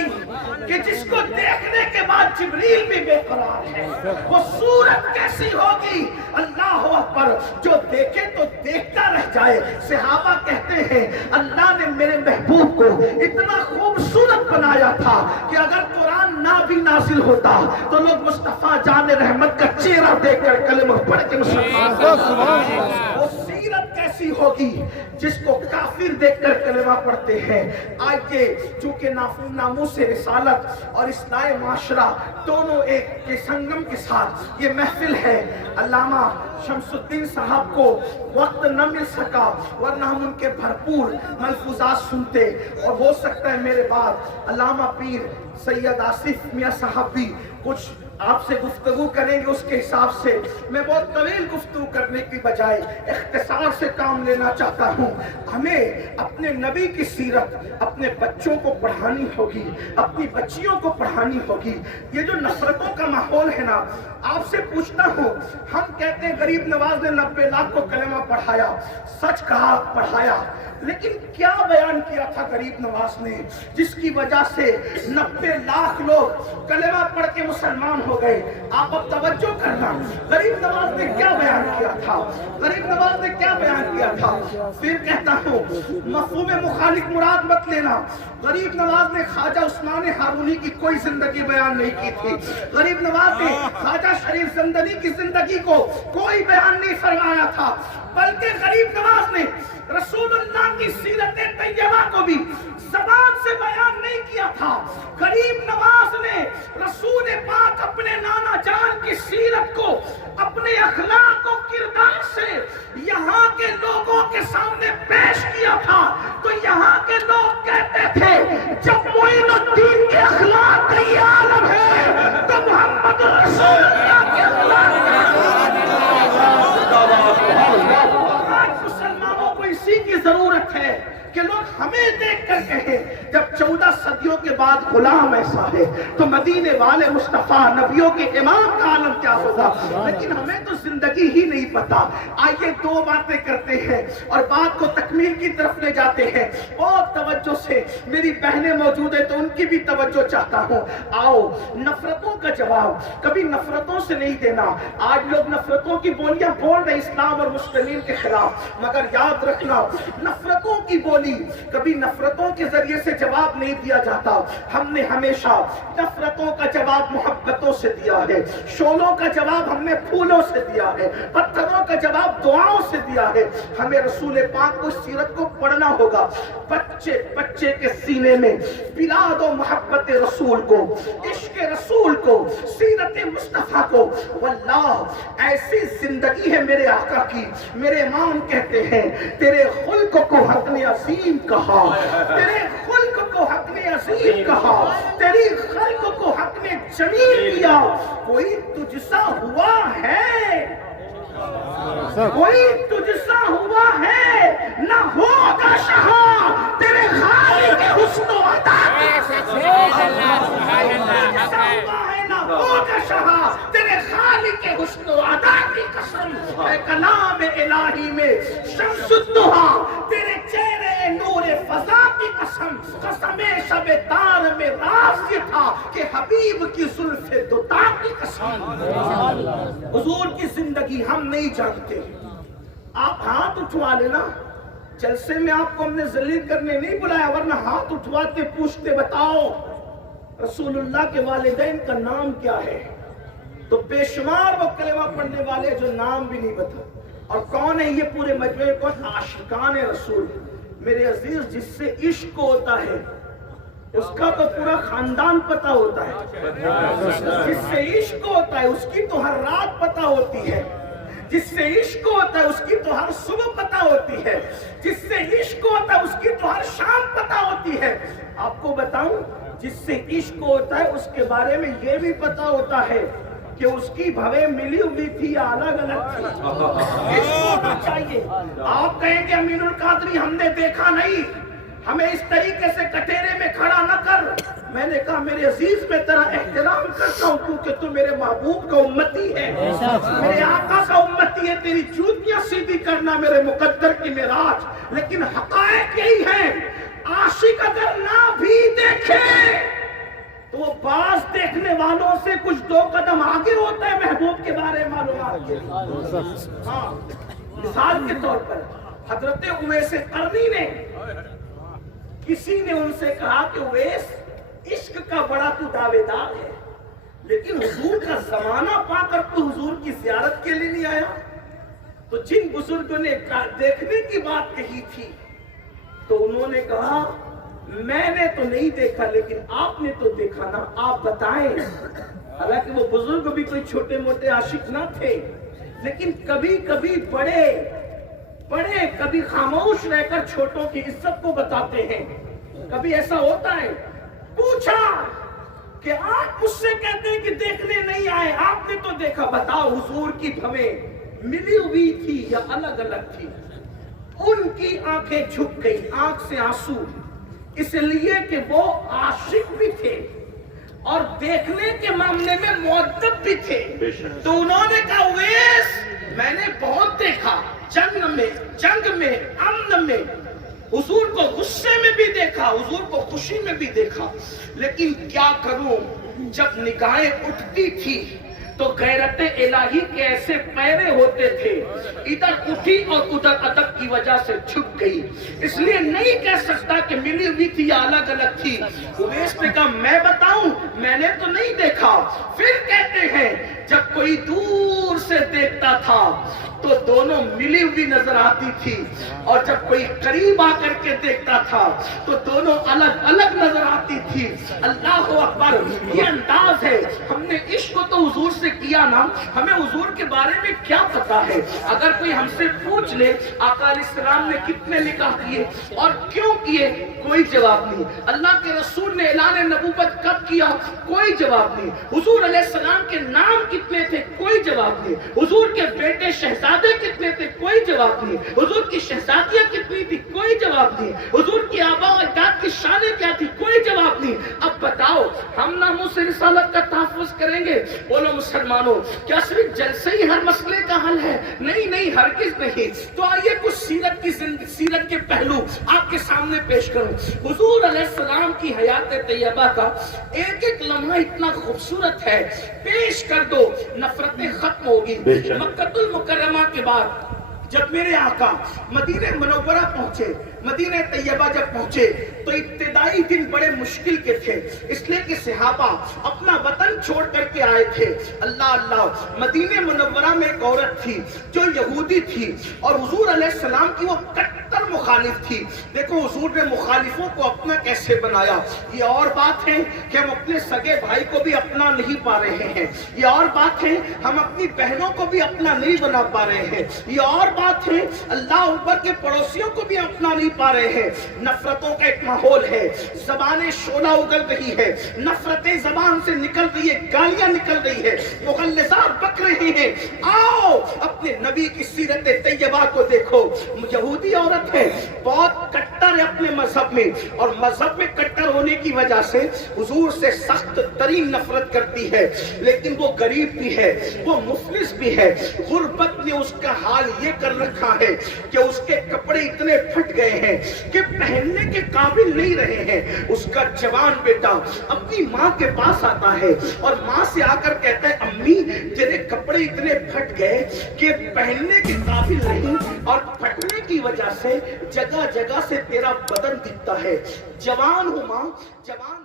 زندگی کہ جس کو دیکھنے کے بعد جبریل بھی بے قرار ہے، وہ صورت کیسی ہوگی؟ اللہ اکبر، جو دیکھے تو دیکھتا رہ جائے۔ صحابہ کہتے ہیں اللہ نے میرے محبوب کو اتنا خوبصورت بنایا تھا کہ اگر قرآن نہ بھی نازل ہوتا تو لوگ مصطفیٰ جان رحمت کا چہرہ دیکھ کر کلمہ پڑھ کے مسلمان ہوتے۔ وہ سیرت کیسی ہوگی جس کو کافر دیکھ کر کلمہ پڑھتے ہیں؟ آج کے چونکہ ناموس رسالت اور اصلاح معاشرہ دونوں ایک کے سنگم کے ساتھ یہ محفل ہے۔ علامہ شمس الدین صاحب کو وقت نہ مل سکا ورنہ ہم ان کے بھرپور ملفوظات سنتے، اور ہو سکتا ہے میرے بعد علامہ پیر سید آصف میاں صاحب بھی کچھ آپ سے گفتگو کریں گے۔ اس کے حساب سے میں بہت طویل گفتگو کرنے کی بجائے اختصار سے کام لینا چاہتا ہوں۔ ہمیں اپنے نبی کی سیرت اپنے بچوں کو پڑھانی ہوگی، اپنی بچیوں کو پڑھانی ہوگی۔ یہ جو نفرتوں کا ماحول ہے نا، آپ سے پوچھتا ہوں، ہم کہتے ہیں غریب نواز نے 90 لاکھ کو کلمہ پڑھایا، سچ کہا پڑھایا، لیکن کیا بیان کیا تھا غریب نواز نے جس کی وجہ سے 90 لاکھ لوگ کلمہ پڑھ کے مسلمان ہو گئے؟ آپ اب توجہ کرنا، غریب نواز نے کیا بیان کیا تھا؟ غریب نواز نے کیا بیان کیا تھا؟ پھر کہتا ہوں مفہوم مخالف مراد مت لینا۔ غریب نواز نے خواجہ عثمان ہارونی کی کوئی زندگی بیان نہیں کی تھی، غریب نواز نے خواجہ شریف زندانی کی زندگی کو کوئی بیان نہیں فرمایا تھا، بلکہ غریب نواز نے رسول اللہ کی سیرت طیبہ کو بھی زبان سے بیان نہیں کیا تھا۔ غریب نواز نے رسول پاک اپنے نانا جان کی سیرت کو، اپنے اخلاق و کردار سے یہاں کے لوگوں کے سامنے پیش کیا تھا، تو یہاں کے لوگ کہتے تھے جب معین الدین کے اخلاق کا یہ عالم ہے تو محمد رسول اللہ کے اخلاق آج مسلمانوں کو اسی کی ضرورت ہے کہ لوگ ہمیں دیکھ کر کہیں جب 14 صدیوں کے بعد غلام ایسا ہے تو مدینے والے مصطفیٰ نبیوں کے امام کا عالم کیا ہوگا؟ لیکن ہمیں تو زندگی ہی نہیں پتا۔ آئیے دو باتیں کرتے ہیں اور بات کو تکمیل کی طرف لے جاتے ہیں۔ بہت توجہ سے، میری بہنیں موجود ہیں تو ان کی بھی توجہ چاہتا ہوں۔ آؤ، نفرتوں کا جواب کبھی نفرتوں سے نہیں دینا۔ آج لوگ نفرتوں کی بولیاں بول رہے اسلام اور مسلمین کے خلاف، مگر یاد رکھنا نفرتوں کی بولی کبھی نفرتوں کے ذریعے سے جواب نہیں دیا جاتا۔ ہم نے ہمیشہ نفرتوں کا جواب محبتوں سے دیا ہے، شعلوں کا جواب ہم نے پھولوں سے دیا ہے، پتھروں کا جواب دعاؤں سے دیا ہے۔ ہمیں رسول پاک کو سیرت کو پڑھنا ہوگا۔ بچے کے سینے میں پلا دو محبت رسول کو، عشق رسول کو، سیرت مصطفیٰ کو۔ واللہ ایسی زندگی ہے میرے آقا کی، میرے امام کہتے ہیں تیرے خلق کو حق نے عظیم کہا، تیرے خلق کو حق نے عظیم کہا، تیری خلق کو حق نے جمیل کیا۔ کوئی تجھ سا ہوا ہے، کوئی تجھ سا ہوا ہے، نہ ہوگا شہاں تیرے خالق حسن و عطا کی نہ ہوگا شہاں تیرے خالق حسن و عطا کی قسم۔ اے کلام الہی میں شمس الدہا تیرے چہرے نور فضا کی قسم، قسم شب تار میں راز یہ تھا کہ حبیب کی زلف دوتا کی قسم۔ حضور کی زندگی ہم نہیں جانتے، آپ ہاتھ اٹھوا لینا۔ جلسے میں آپ کو ہم نے ذلیل کرنے نہیں بلایا، ورنہ ہاتھ اٹھوا کے پوچھتے بتاؤ رسول اللہ کے والدین کا نام کیا ہے، تو بے شمار وہ کلمہ پڑھنے والے جو نام بھی نہیں بتا۔ اور کون ہے یہ پورے مجموعے کو؟ عاشقان رسول۔ میرے عزیز، جس سے عشق ہوتا ہے اس کا تو پورا خاندان پتہ ہوتا ہے، جس سے عشق ہوتا ہے اس کی تو ہر رات پتہ ہوتی ہے، جس سے عشق ہوتا ہے اس کی تو ہر صبح پتہ ہوتی ہے، جس سے عشق ہوتا ہے اس کی تو ہر شام پتہ ہوتی ہے۔ آپ کو بتاؤں، جس سے عشق ہوتا ہے اس کے بارے میں یہ بھی پتہ ہوتا ہے کہ اس کی بھویں ملی ہوئی تھی یا الگ الگ تھی۔ عشق ہونا چاہیے۔ آپ کہیں کہ امین القادری ہم نے دیکھا نہیں، ہمیں اس طریقے سے کٹہرے میں کھڑا نہ کر۔ میں نے کہا میرے عزیز میں تیرا احترام کرتا ہوں کیونکہ تو میرے محبوب کا امتی ہے، میرے آقا کا امتی ہے، تیری جوتیاں سیدھی کرنا میرے مقدر کی معراج۔ لیکن حقائق یہی ہیں، عاشق اگر نہ بھی دیکھے دیکھنے والوں سے کچھ 2 قدم آگے ہوتا ہے محبوب کے بارے میں معلومات کے لیے. ہاں مثال کے طور پر حضرت اویس قرنی نے, کسی نے ان سے کہا کہ اویس عشق کا بڑا تو دعوے دار ہے, لیکن حضور کا زمانہ پا کر تو حضور کی زیارت کے لیے نہیں آیا. تو جن بزرگوں نے دیکھنے کی بات کہی تھی تو انہوں نے کہا میں نے تو نہیں دیکھا لیکن آپ نے تو دیکھا نا, آپ بتائیں. حالانکہ وہ بزرگ بھی کوئی چھوٹے موٹے عاشق نہ تھے, لیکن کبھی کبھی بڑے کبھی خاموش رہ کر چھوٹوں کی عزت کو بتاتے ہیں. کبھی ایسا ہوتا ہے. پوچھا کہ آپ مجھ سے کہتے ہیں کہ دیکھنے نہیں آئے, آپ نے تو دیکھا, بتاؤ حضور کی بھویں ملی ہوئی تھی یا الگ الگ تھی؟ ان کی آنکھیں جھک گئی, آنکھ سے آنسو, اس لیے کہ وہ عاشق بھی تھے اور دیکھنے کے معاملے میں مؤدب بھی تھے. تو انہوں نے کہا اویس میں نے بہت دیکھا, جنگ میں امن میں, حضور کو غصے میں بھی دیکھا, حضور کو خوشی میں بھی دیکھا, لیکن کیا کروں جب نگاہیں اٹھتی تھی تو غیرت الہی کے ایسے پیرے ہوتے تھے, ادھر اٹھی اور ادھر ادب کی وجہ سے جھک گئی, اس لیے نہیں کہہ سکتا کہ ملی ہوئی تھی یا الگ الگ تھی. اویس نے کہا میں بتاؤں میں نے تو نہیں دیکھا. پھر کہتے ہیں جب کوئی دور سے دیکھتا تھا تو دونوں ملی ہوئی نظر آتی تھی, اور جب کوئی قریب آ کر کے دیکھتا تھا تو دونوں الگ الگ نظر آتی تھی. اللہ اکبر, یہ انداز ہے. ہم نے عشق تو حضور سے کیا نا, ہمیں حضور کے بارے میں کیا پتا ہے؟ اگر کوئی ہم سے پوچھ لے آقا علیہ السلام نے کتنے نکاح کیے اور کیوں کیے, کوئی جواب نہیں. اللہ کے رسول نے اعلان نبوت کب کیا, کوئی جواب نہیں. حضور علیہ السلام کے نام کتنے تھے, کوئی جواب نہیں. حضور کے بیٹے شہزادے کتنے تھے, کوئی جواب نہیں. حضور کی شہزادیاں کتنی تھی, کوئی جواب نہیں. حضور کی آبا و اجداد کی شانیں کیا تھی, کوئی جواب نہیں. اب بتاؤ ہم ناموس رسالت کا تحفظ کریں گے؟ بولو مسلمانوں, کیا صرف جلسے ہی ہر مسئلے کا حل ہے؟ نہیں, ہرگز نہیں. تو آئیے کچھ سیرت کے پہلو آپ کے سامنے پیش کروں. حضور علیہ السلام کی حیات طیبہ کا ایک ایک لمحہ اتنا خوبصورت ہے, پیش کر دو نفرتیں ختم ہوگی. مکہ المکرمہ کے بعد جب میرے آقا مدینہ منورہ پہنچے, مدینہ طیبہ جب پہنچے تو ابتدائی دن بڑے مشکل کے تھے, اس لیے کہ صحابہ اپنا وطن چھوڑ کر کے آئے تھے. اللہ, مدینہ منورہ میں ایک عورت تھی جو یہودی تھی اور حضور علیہ السلام کی وہ کٹر مخالف تھی. دیکھو حضور نے مخالفوں کو اپنا کیسے بنایا. یہ اور بات ہے کہ ہم اپنے سگے بھائی کو بھی اپنا نہیں پا رہے ہیں, یہ اور بات ہے ہم اپنی بہنوں کو بھی اپنا نہیں بنا پا رہے ہیں, یہ اور بات ہے اللہ اوپر کے پڑوسیوں کو بھی اپنا نہیں پا رہے ہیں. نفرتوں کا ایک ماحول ہے, زبانیں شعلہ اگل رہی ہے, نفرتیں زبان سے نکل رہی ہے, گالیاں نکل رہی ہے, مغلظات بک رہے ہیں. آؤ اپنے نبی کی سیرت طیبہ کو دیکھو. یہودی عورت ہے, بہت کٹر ہے اپنے مذہب میں, اور مذہب میں کٹر ہونے کی وجہ سے حضور سے سخت ترین نفرت کرتی ہے. لیکن وہ غریب بھی ہے, وہ مفلس بھی ہے. غربت نے اس کا حال یہ کر رکھا ہے کہ اس کے کپڑے اتنے پھٹ گئے ہیں کہ پہننے کے قابل نہیں رہے ہیں. اس کا جوان بیٹا اپنی ماں کے پاس آتا ہے اور ماں سے آ کر کہتا ہے امی تیرے کپڑے اتنے پھٹ گئے کہ پہننے کے قابل نہیں, اور پھٹنے کی وجہ سے جگہ جگہ سے تیرا بدن دکھتا ہے. جوان ہوں ماں, جوان